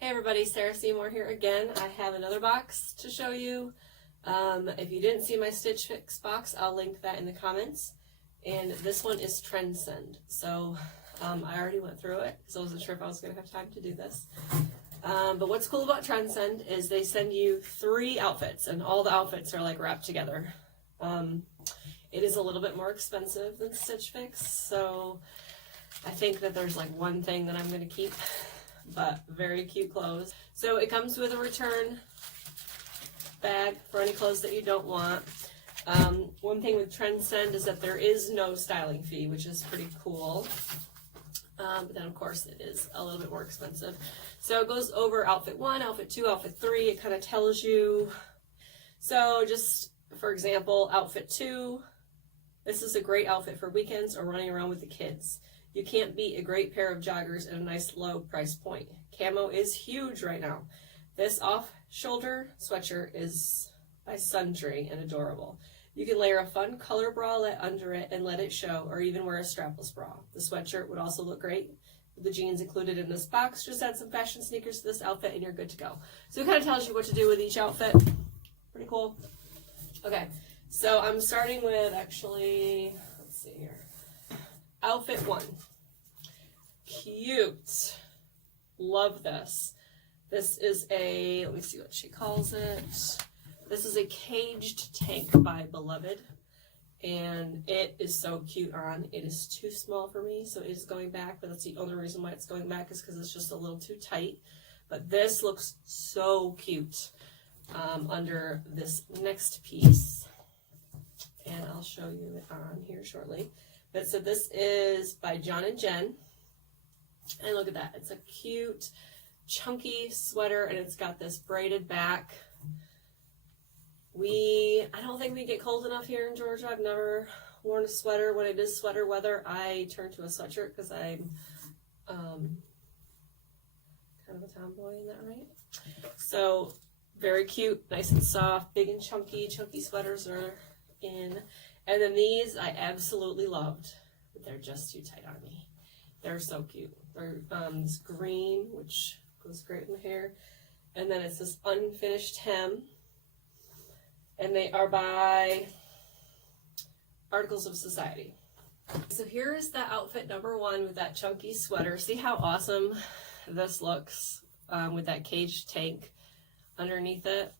Hey everybody, Sarah Seymour here again. I have another box to show you. If you didn't see my Stitch Fix box, I'll link that in the comments. And this one is Trendsend. So I already went through it because I wasn't sure if I was going to have time to do this. But what's cool about Trendsend is they send you 3 outfits and all the outfits are like wrapped together. It is a little bit more expensive than Stitch Fix, so I think that there's like one thing that I'm going to keep. But very cute clothes. So it comes with a return bag for any clothes that you don't want. One thing with Trendsend is that there is no styling fee, which is pretty cool. But then of course it is a little bit more expensive. So it goes over outfit 1, outfit 2, outfit 3. It kind of tells you. So just for example, outfit 2, this is a great outfit for weekends or running around with the kids. You can't beat a great pair of joggers at a nice low price point. Camo is huge right now. This off-shoulder sweatshirt is by Sundry and adorable. You can layer a fun color bralette under it and let it show, or even wear a strapless bra. The sweatshirt would also look great with the jeans included in this box. Just add some fashion sneakers to this outfit and you're good to go. So it kind of tells you what to do with each outfit. Pretty cool. Okay, so I'm starting with actually, let's see here. Outfit 1. Cute. Love this. This is a, let me see what she calls it. This is a caged tank by Beloved. And it is so cute on. It is too small for me, so it is going back. But that's the only reason why it's going back is because it's just a little too tight. But this looks so cute under this next piece. And I'll show you it on here shortly. But so this is by John and Jen. And look at that. It's a cute, chunky sweater, and it's got this braided back. I don't think we get cold enough here in Georgia. I've never worn a sweater. When it is sweater weather, I turn to a sweatshirt because I'm kind of a tomboy, isn't that right? So very cute, nice and soft, big and chunky. Chunky sweaters are in. And then these I absolutely loved, but they're just too tight on me. They're so cute. They're this green, which goes great in the hair. And then it's this unfinished hem. And they are by Articles of Society. So here is the outfit number 1 with that chunky sweater. See how awesome this looks with that caged tank underneath it.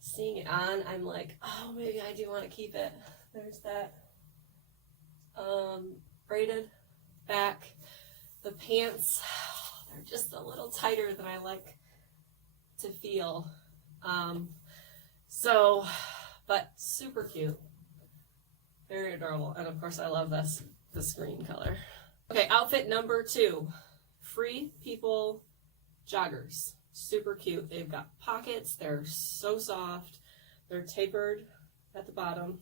Seeing it on, I'm like, oh, maybe I do want to keep it. There's that braided back. The pants, they're just a little tighter than I like to feel. But super cute. Very adorable. And of course I love this green color. Okay, outfit number 2. Free People joggers. Super cute. They've got pockets. They're so soft. They're tapered at the bottom.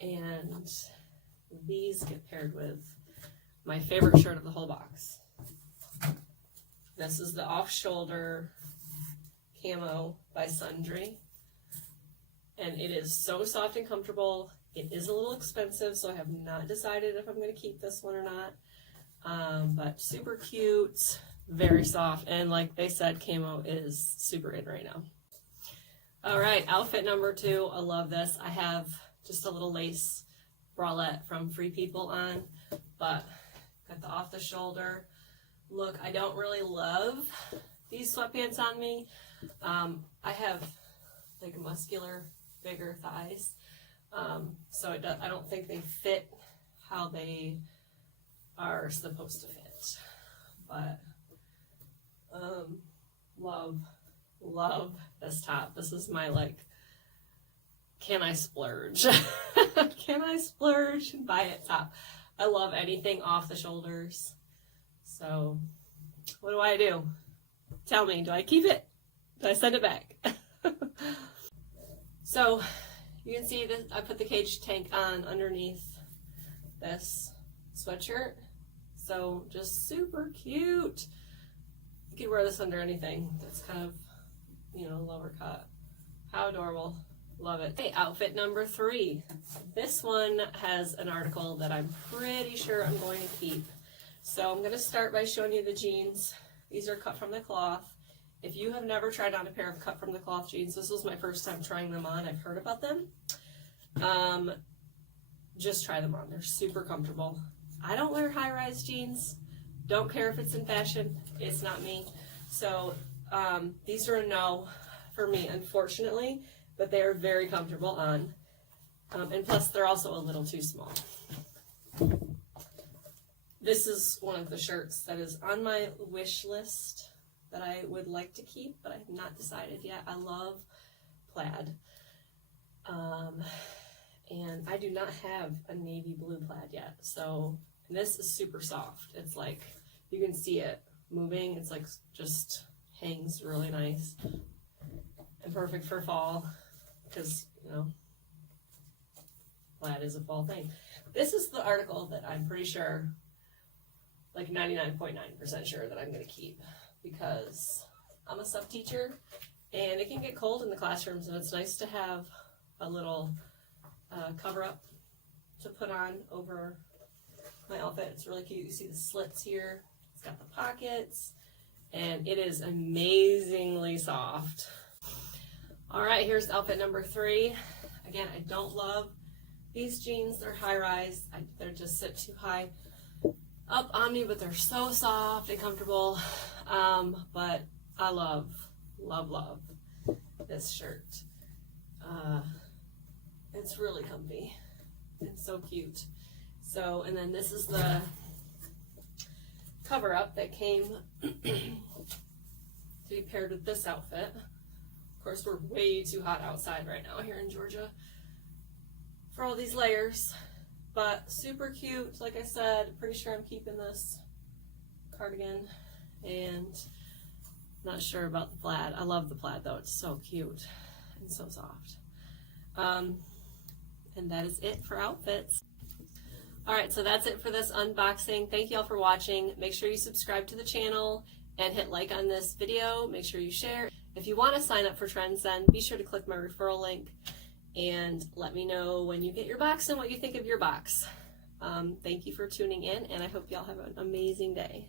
And these get paired with my favorite shirt of the whole box. This is the off-shoulder camo by Sundry. And it is so soft and comfortable. It is a little expensive, so I have not decided if I'm going to keep this one or not. But super cute. Very soft, and like they said, camo is super in right now. All right, outfit number 2. I love this. I have just a little lace bralette from Free People on, but got the off the shoulder look. I don't really love these sweatpants on me. I have like muscular, bigger thighs, so I don't think they fit how they are supposed to fit, but love this top. This is my like, can I splurge? Can I splurge and buy it top? I love anything off the shoulders. So what do I do? Tell me, do I keep it? Do I send it back? So you can see that I put the cage tank on underneath this sweatshirt. So just super cute. You could wear this under anything that's kind of, lower cut. How adorable. Love it. Okay, outfit number 3. This one has an article that I'm pretty sure I'm going to keep. So I'm going to start by showing you the jeans. These are cut from the cloth. If you have never tried on a pair of cut from the cloth jeans, this was my first time trying them on. I've heard about them. Just try them on. They're super comfortable. I don't wear high-rise jeans. Don't care if it's in fashion. It's not me. So these are a no for me, unfortunately, but they are very comfortable on. And plus, they're also a little too small. This is one of the shirts that is on my wish list that I would like to keep, but I have not decided yet. I love plaid. And I do not have a navy blue plaid yet. So this is super soft. It's like, you can see it moving. It's like just hangs really nice and perfect for fall because, you know, plaid is a fall thing. This is the article that I'm pretty sure, like 99.9% sure that I'm going to keep because I'm a sub teacher and it can get cold in the classrooms and it's nice to have a little cover up to put on over my outfit. It's really cute. You see the slits here. It's got the pockets and it is amazingly soft. All right, here's outfit number 3. Again, I don't love these jeans. They're high rise. They just sit too high up on me, but they're so soft and comfortable. But I love this shirt. It's really comfy and so cute. So, and then this is the cover up that came to be paired with this outfit. Of course, we're way too hot outside right now here in Georgia for all these layers, but super cute. Like I said, pretty sure I'm keeping this cardigan and not sure about the plaid. I love the plaid though. It's so cute and so soft. And that is it for outfits. All right, so that's it for this unboxing. Thank you all for watching. Make sure you subscribe to the channel and hit like on this video. Make sure you share. If you want to sign up for Trendsend, be sure to click my referral link and let me know when you get your box and what you think of your box. Thank you for tuning in, and I hope y'all have an amazing day.